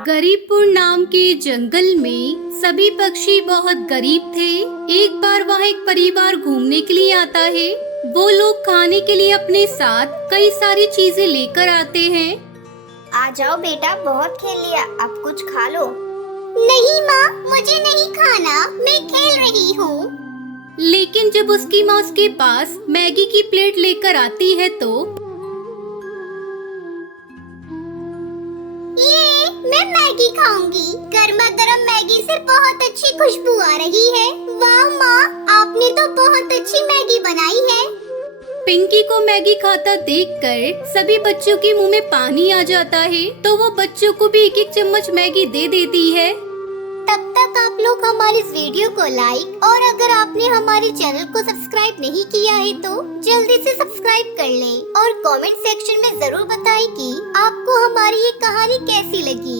गरीबपुर नाम के जंगल में सभी पक्षी बहुत गरीब थे। एक बार वहाँ एक परिवार घूमने के लिए आता है। वो लोग खाने के लिए अपने साथ कई सारी चीजें लेकर आते हैं। आ जाओ बेटा, बहुत खेल लिया, अब कुछ खा लो। नहीं माँ, मुझे नहीं खाना, मैं खेल रही हूँ। लेकिन जब उसकी माँ उसके पास मैगी की प्लेट लेकर आती है तो ये मैं मैगी खाऊंगी। गर्मा गर्म मैगी से बहुत अच्छी खुशबू आ रही है। वाह माँ, आपने तो बहुत अच्छी मैगी बनाई है। पिंकी को मैगी खाता देखकर सभी बच्चों के मुंह में पानी आ जाता है, तो वो बच्चों को भी एक एक चम्मच मैगी दे देती है। तब तक आप लोग हमारे इस वीडियो को लाइक और अगर आपने हमारे चैनल को सब्सक्राइब नहीं किया है तो जल्दी से सब्सक्राइब कर लें और कमेंट सेक्शन में जरूर बताएं कि आपको हमारी ये कहानी कैसी लगी।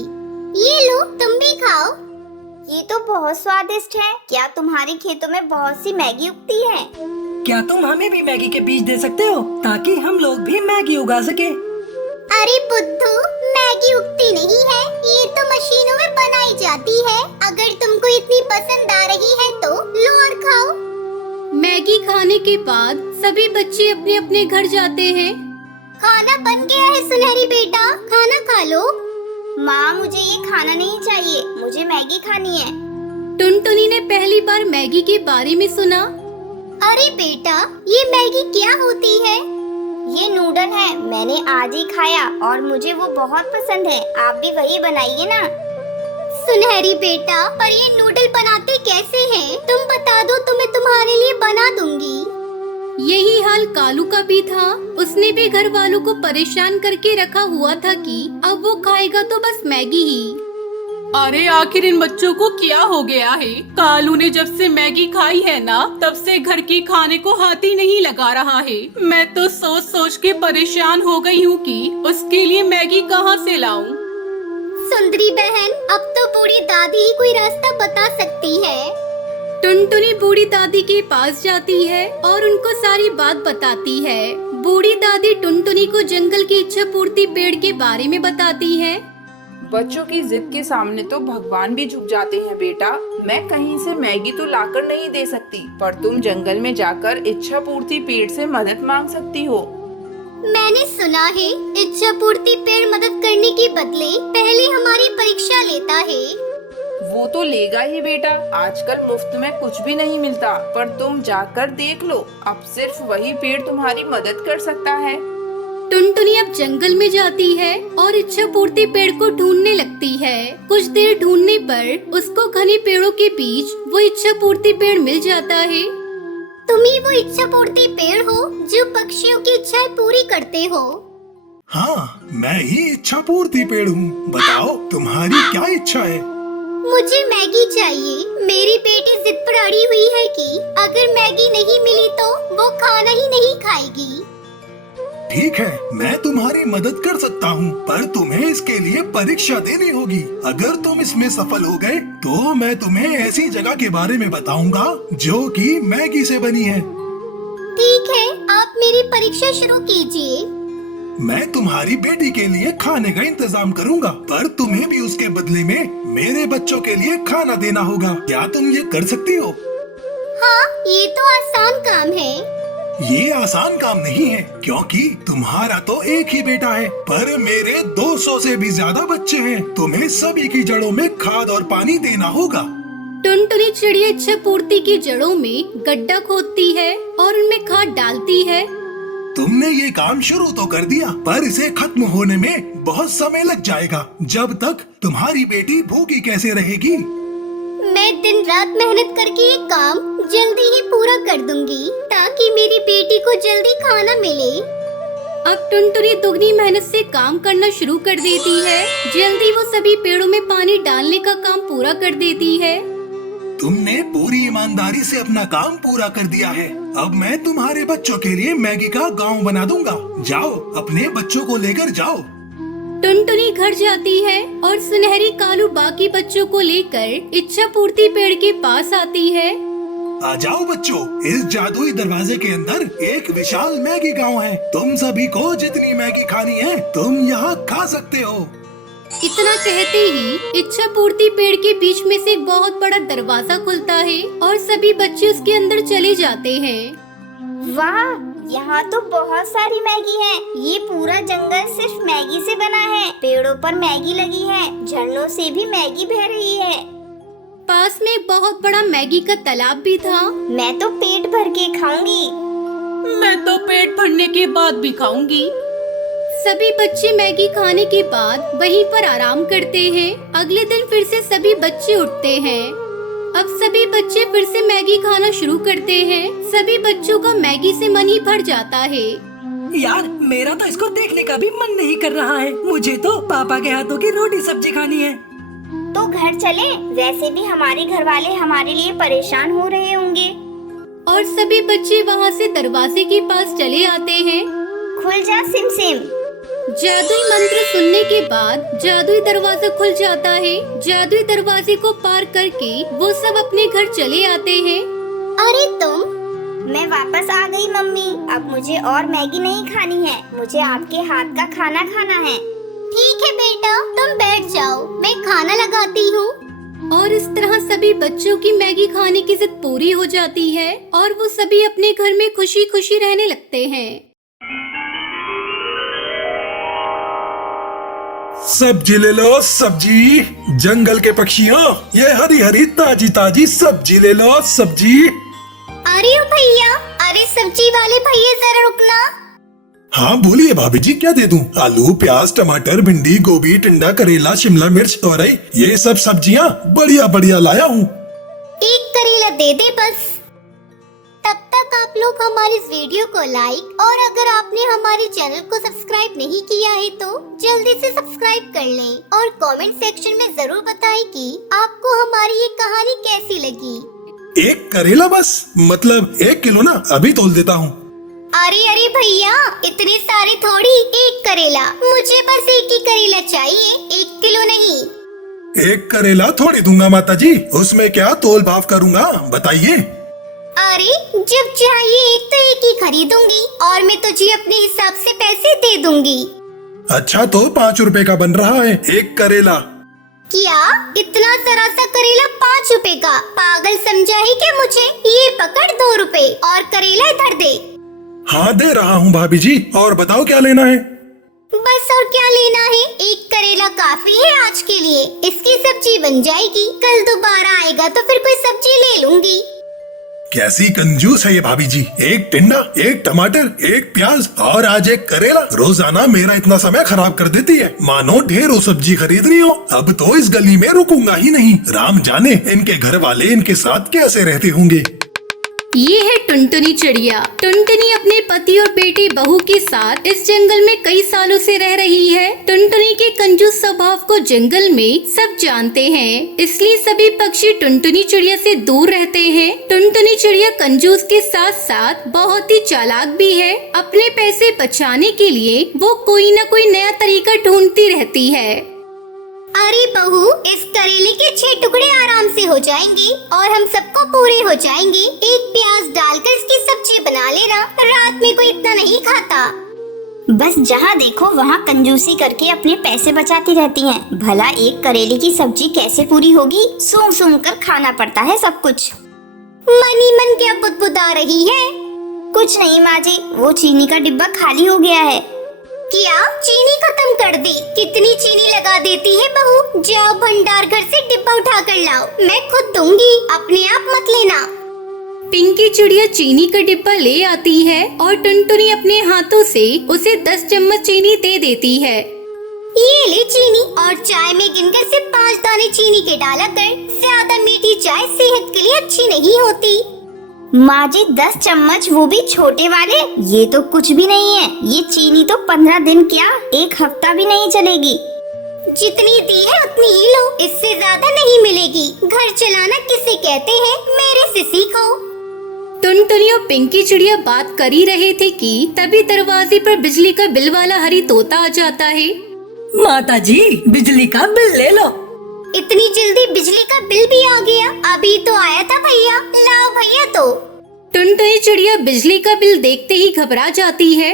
ये लो, तुम भी खाओ। ये तो बहुत स्वादिष्ट है। क्या तुम्हारे खेतों में बहुत सी मैगी उगती है? क्या तुम हमें भी मैगी के बीज दे सकते हो ताकि हम लोग भी मैगी उगा सके? अरे बुद्धू, मैगी उगती नहीं है, ये तो मशीनों में बनाई जाती है। अगर तुमको इतनी पसंद आ रही है तो लो और खाओ। मैगी खाने के बाद सभी बच्चे अपने अपने घर जाते हैं। खाना बन गया है सुनहरी बेटा, खाना खा लो। माँ, मुझे ये खाना नहीं चाहिए, मुझे मैगी खानी है। टुनटुनी ने पहली बार मैगी के बारे में सुना। अरे बेटा, ये मैगी क्या होती है? ये नूडल है, मैंने आज ही खाया और मुझे वो बहुत पसंद है। आप भी वही बनाइए ना। सुनहरी बेटा, पर ये नूडल बनाते कैसे हैं? तुम बता दो तो मैं तुम्हारे लिए बना दूंगी। यही हाल कालू का भी था। उसने भी घर वालों को परेशान करके रखा हुआ था कि अब वो खाएगा तो बस मैगी ही। अरे आखिर इन बच्चों को क्या हो गया है? कालू ने जब से मैगी खाई है ना, तब से घर के खाने को हाथ ही नहीं लगा रहा है। मैं तो सोच सोच के परेशान हो गई हूँ कि उसके लिए मैगी कहाँ से लाऊं। सुंदरी बहन, अब तो बूढ़ी दादी ही कोई रास्ता बता सकती है। टुनटुनी बूढ़ी दादी के पास जाती है और उनको सारी बात बताती है। बूढ़ी दादी टुनटुनी को जंगल की इच्छा पूर्ति पेड़ के बारे में बताती है। बच्चों की जिद के सामने तो भगवान भी झुक जाते हैं बेटा। मैं कहीं से मैगी तो लाकर नहीं दे सकती, पर तुम जंगल में जाकर इच्छा पूर्ति पेड़ से मदद मांग सकती हो। मैंने सुना है इच्छा पूर्ति पेड़ मदद करने के बदले पहले हमारी परीक्षा लेता है। वो तो लेगा ही बेटा, आजकल मुफ्त में कुछ भी नहीं मिलता, पर तुम जाकर देख लो, अब सिर्फ वही पेड़ तुम्हारी मदद कर सकता है। टुनटुनी अब जंगल में जाती है और इच्छा पूर्ति पेड़ को ढूंढने लगती है। कुछ देर ढूंढने पर उसको घने पेड़ों के बीच वो इच्छा पूर्ति पेड़ मिल जाता है। तुम ही वो इच्छा पूर्ति पेड़ हो जो पक्षियों की इच्छाएं पूरी करते हो? हाँ, मैं ही इच्छा पूर्ति पेड़ हूँ। बताओ, तुम्हारी क्या इच्छा है? मुझे मैगी चाहिए। मेरी बेटी जिद पर अड़ी हुई है कि अगर मैगी नहीं मिली तो वो खाना ही नहीं खाएगी। ठीक है, मैं तुम्हारी मदद कर सकता हूँ, पर तुम्हें इसके लिए परीक्षा देनी होगी। अगर तुम इसमें सफल हो गए तो मैं तुम्हें ऐसी जगह के बारे में बताऊंगा जो कि मैगी से बनी है। ठीक है, आप मेरी परीक्षा शुरू कीजिए। मैं तुम्हारी बेटी के लिए खाने का इंतजाम करूंगा, पर तुम्हें भी उसके बदले में मेरे बच्चों के लिए खाना देना होगा। क्या तुम ये कर सकती हो? हाँ, ये तो आसान काम है। ये आसान काम नहीं है, क्योंकि तुम्हारा तो एक ही बेटा है, पर मेरे 200 से भी ज्यादा बच्चे हैं। तुम्हें सभी की जड़ों में खाद और पानी देना होगा। टुनटुनी चिड़िया इच्छा पूर्ति की जड़ों में गड्ढा खोदती है और उनमें खाद डालती है। तुमने ये काम शुरू तो कर दिया, पर इसे खत्म होने में बहुत समय लग जाएगा। जब तक तुम्हारी बेटी भूखी कैसे रहेगी? मैं दिन रात मेहनत करके ये काम जल्दी ही पूरा कर दूंगी ताकि मेरी बेटी को जल्दी खाना मिले। अब टुनटुनी दुगनी मेहनत से काम करना शुरू कर देती है। जल्दी वो सभी पेड़ों में पानी डालने का काम पूरा कर देती है। तुमने पूरी ईमानदारी से अपना काम पूरा कर दिया है। अब मैं तुम्हारे बच्चों के लिए मैगी का गांव बना दूंगा। जाओ, अपने बच्चों को लेकर जाओ। टुनटुनी घर जाती है और सुनहरी कालू बाकी बच्चों को लेकर इच्छा पूर्ति पेड़ के पास आती है। आ जाओ बच्चों, इस जादुई दरवाजे के अंदर एक विशाल मैगी गांव है। तुम सभी को जितनी मैगी खानी है तुम यहाँ खा सकते हो। इतना कहते ही इच्छा पूर्ति पेड़ के बीच में से एक बहुत बड़ा दरवाजा खुलता है और सभी बच्चे उसके अंदर चले जाते हैं। वाह, यहाँ तो बहुत सारी मैगी है। ये पूरा जंगल सिर्फ मैगी से बना है। पेड़ों पर मैगी लगी है, झरनों से भी मैगी बह रही है। पास में एक बहुत बड़ा मैगी का तालाब भी था। मैं तो पेट भर के खाऊंगी। मैं तो पेट भरने के बाद भी खाऊंगी। सभी बच्चे मैगी खाने के बाद वहीं पर आराम करते हैं। अगले दिन फिर से सभी बच्चे उठते हैं। अब सभी बच्चे फिर से मैगी खाना शुरू करते हैं। सभी बच्चों का मैगी से मन ही भर जाता है। यार, मेरा तो इसको देखने का भी मन नहीं कर रहा है। मुझे तो पापा के हाथों की रोटी सब्जी खानी है। तो घर चले, वैसे भी हमारे घर वाले हमारे लिए परेशान हो रहे होंगे। और सभी बच्चे वहाँ से दरवाजे के पास चले आते हैं। खुल जा सिम सिम। जादुई मंत्र सुनने के बाद जादुई दरवाजा खुल जाता है। जादुई दरवाजे को पार करके वो सब अपने घर चले आते हैं। अरे तुम, मैं वापस आ गई मम्मी। अब मुझे और मैगी नहीं खानी है, मुझे आपके हाथ का खाना खाना है। ठीक है बेटा, तुम बैठ जाओ, मैं खाना लगाती हूँ। और इस तरह सभी बच्चों की मैगी खाने की जिद पूरी हो जाती है और वो सभी अपने घर में खुशी खुशी रहने लगते हैं। सब्जी ले लो, सब्जी। जंगल के पक्षियों, ये हरी हरी ताजी ताजी सब्जी ले लो, सब्जी। अरे ओ भैया, अरे सब्जी वाले भैया जरा रुकना। हाँ बोलिए भाभी जी, क्या दे दूं? आलू, प्याज, टमाटर, भिंडी, गोभी, टिंडा, करेला, शिमला मिर्च, तोरई, ये सब सब्जियाँ बढ़िया बढ़िया लाया हूँ। एक करेला दे दे बस। तब तक आप लोग हमारे इस वीडियो को लाइक और अगर आपने हमारे चैनल को सब्सक्राइब नहीं किया है तो जल्दी से सब्सक्राइब कर लें और कमेंट सेक्शन में जरूर बताएं कि आपको हमारी ये कहानी कैसी लगी। एक करेला बस, मतलब 1 किलो ना, अभी तोल देता हूँ। अरे अरे भैया, इतने सारे थोड़ी, एक करेला। मुझे बस एक ही करेला चाहिए, 1 किलो नहीं। 1 करेला थोड़ी दूंगा माता जी, उसमें क्या तोल भाव करूँगा, बताइए। अरे जब चाहिए एक तो एक ही खरीदूंगी और मैं तुझे अपने हिसाब से पैसे दे दूंगी। अच्छा तो 5 रुपए का बन रहा है 1 करेला। क्या इतना जरा सा करेला 5 रुपए का? पागल समझा है क्या मुझे? ये पकड़ 2 रुपए और करेला इधर दे। हाँ दे रहा हूँ भाभी जी, और बताओ क्या लेना है? बस और क्या लेना है, एक करेला काफी है आज के लिए। इसकी सब्जी बन जाएगी, कल दोबारा आएगा तो फिर कोई सब्जी ले लूंगी। कैसी कंजूस है ये भाभी जी, 1 टिंडा, 1 टमाटर, 1 प्याज और आज 1 करेला। रोजाना मेरा इतना समय खराब कर देती है, मानो ढेरों सब्जी खरीद रही हो। अब तो इस गली में रुकूंगा ही नहीं। राम जाने इनके घर वाले इनके साथ कैसे रहते होंगे। ये है टुनटुनी चिड़िया। टुनटुनी अपने पति और बेटी बहू के साथ इस जंगल में कई सालों से रह रही है। टुनटुनी के कंजूस स्वभाव को जंगल में सब जानते हैं, इसलिए सभी पक्षी टुनटुनी चिड़िया से दूर रहते हैं। टुनटुनी चिड़िया कंजूस के साथ साथ बहुत ही चालाक भी है। अपने पैसे बचाने के लिए वो कोई न कोई नया तरीका ढूंढती रहती है। अरे बहू, इस करेले के 6 टुकड़े आराम से हो जाएंगे और हम सबको पूरे हो जाएंगे। 1 प्याज डालकर इसकी सब्जी बना लेना, रात में कोई इतना नहीं खाता। बस जहाँ देखो वहाँ कंजूसी करके अपने पैसे बचाती रहती हैं। भला एक करेले की सब्जी कैसे पूरी होगी? सूंघ सूंघ कर खाना पड़ता है सब कुछ। मन ही मन क्या बुदबुदा रही है? कुछ नहीं माँ जी, वो चीनी का डिब्बा खाली हो गया है। क्या चीनी खत्म कर दी? कितनी चीनी लगा देती है बहू। जाओ भंडार घर से डिब्बा उठा कर लाओ, मैं खुद दूंगी, अपने आप मत लेना। पिंकी चिड़िया चीनी का डिब्बा ले आती है और टुनटुनी अपने हाथों से उसे 10 चम्मच चीनी दे देती है। ये ले चीनी और चाय में गिनकर सिर्फ 5 दाने चीनी के डाला कर। ज्यादा मीठी चाय सेहत के लिए अच्छी नहीं होती। माँ जी 10 चम्मच, वो भी छोटे वाले? ये तो कुछ भी नहीं है। ये चीनी तो 15 दिन क्या 1 हफ्ता भी नहीं चलेगी। जितनी दी है उतनी ही लो, इससे ज्यादा नहीं मिलेगी। घर चलाना किसे कहते हैं, मेरे से सीखो। टुनटुनी और पिंकी चिड़िया बात कर ही रहे थे कि तभी दरवाजे पर बिजली का बिल वाला हरी तोता आ जाता है। माता जी, बिजली का बिल ले लो। इतनी जल्दी बिजली का बिल भी आ गया? अभी तो आया था भैया, लाओ भैया। तो टुनटुनी चिड़िया बिजली का बिल देखते ही घबरा जाती है।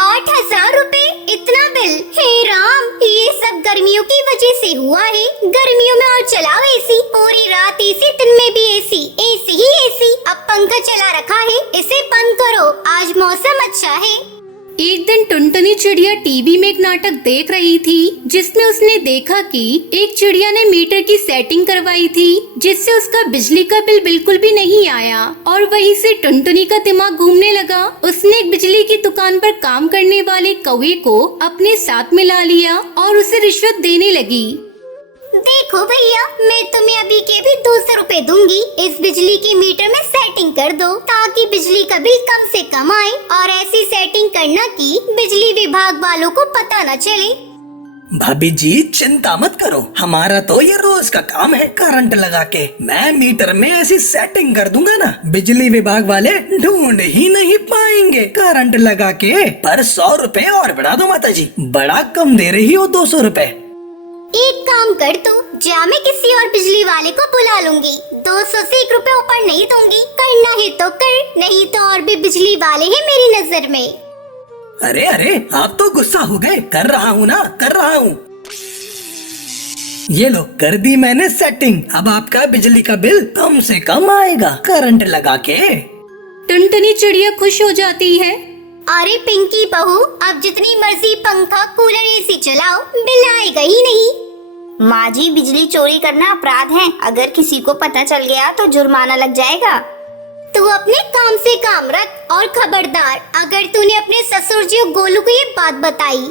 8,000 रुपए, इतना बिल? हे राम, ये सब गर्मियों की वजह से हुआ है। गर्मियों में और चलाओ एसी, पूरी रात एसी, दिन में भी एसी, एसी ही एसी। अब पंखा चला रखा है, इसे बंद करो, आज मौसम अच्छा है। एक दिन टुनटुनी चिड़िया टीवी में एक नाटक देख रही थी, जिसमें उसने देखा कि एक चिड़िया ने मीटर की सेटिंग करवाई थी, जिससे उसका बिजली का बिल बिल्कुल भी नहीं आया। और वहीं से टुनटुनी का दिमाग घूमने लगा। उसने एक बिजली की दुकान पर काम करने वाले कौवे को अपने साथ मिला लिया और उसे रिश्वत देने लगी। देखो भैया, मैं तुम्हें अभी के भी 200 रुपए दूंगी। इस बिजली की मीटर में सेटिंग कर दो ताकि बिजली का बिल कम से कम आए, और ऐसी सेटिंग करना कि बिजली विभाग वालों को पता न चले। भाभी जी चिंता मत करो, हमारा तो ये रोज का काम है। करंट लगा के मैं मीटर में ऐसी सेटिंग कर दूंगा ना, बिजली विभाग वाले ढूंढ ही नहीं पाएंगे। करंट लगा के पर 100 रुपए और बढ़ा दो माता जी, बड़ा कम दे रही हो 200 रुपए। एक काम कर तू, जा मैं किसी और बिजली वाले को बुला लूंगी। 200 से 1 रुपए ऊपर नहीं दूंगी। करना है तो कर, नहीं तो और भी बिजली वाले हैं मेरी नजर में। अरे अरे आप तो गुस्सा हो गए, कर रहा हूँ ना, कर रहा हूँ। ये लो, कर दी मैंने सेटिंग। अब आपका बिजली का बिल कम से कम आएगा करंट लगा के। टुनटुनी चिड़िया खुश हो जाती है। अरे पिंकी बहू, अब जितनी मर्जी पंखा, कूलर, एसी चलाओ, बिल आएगा ही नहीं। माँ जी, बिजली चोरी करना अपराध है, अगर किसी को पता चल गया तो जुर्माना लग जाएगा। तू अपने काम से काम रख, और खबरदार अगर तूने अपने ससुर जी गोलू को ये बात बताई।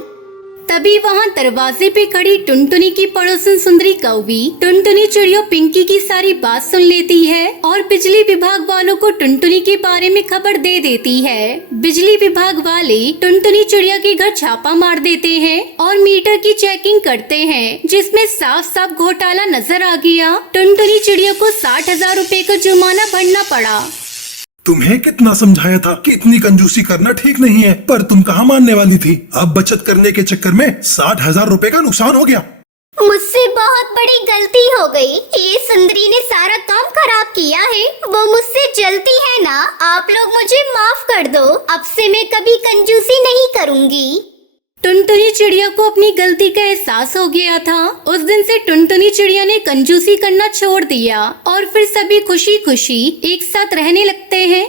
तभी वहाँ दरवाजे पे खड़ी टुनटुनी की पड़ोसन सुंदरी कौवी टुनटुनी चिड़िया पिंकी की सारी बात सुन लेती है और बिजली विभाग वालों को टुनटुनी के बारे में खबर दे देती है। बिजली विभाग वाले टुनटुनी चिड़िया के घर छापा मार देते हैं और मीटर की चेकिंग करते हैं, जिसमें साफ साफ घोटाला नजर आ गया। टुनटुनी चिड़िया को 60,000 रुपए का जुर्माना भरना पड़ा। तुम्हें कितना समझाया था कि इतनी कंजूसी करना ठीक नहीं है, पर तुम कहाँ मानने वाली थी। अब बचत करने के चक्कर में 60,000 रुपए का नुकसान हो गया। मुझसे बहुत बड़ी गलती हो गई। ये सुंदरी ने सारा काम खराब किया है, वो मुझसे जलती है ना। आप लोग मुझे माफ कर दो, अब से मैं कभी कंजूसी नहीं करूँगी। टुनटुनी चिड़िया को अपनी गलती का एहसास हो गया था। उस दिन से टुनटुनी चिड़िया ने कंजूसी करना छोड़ दिया और फिर सभी खुशी खुशी एक साथ रहने लगते हैं।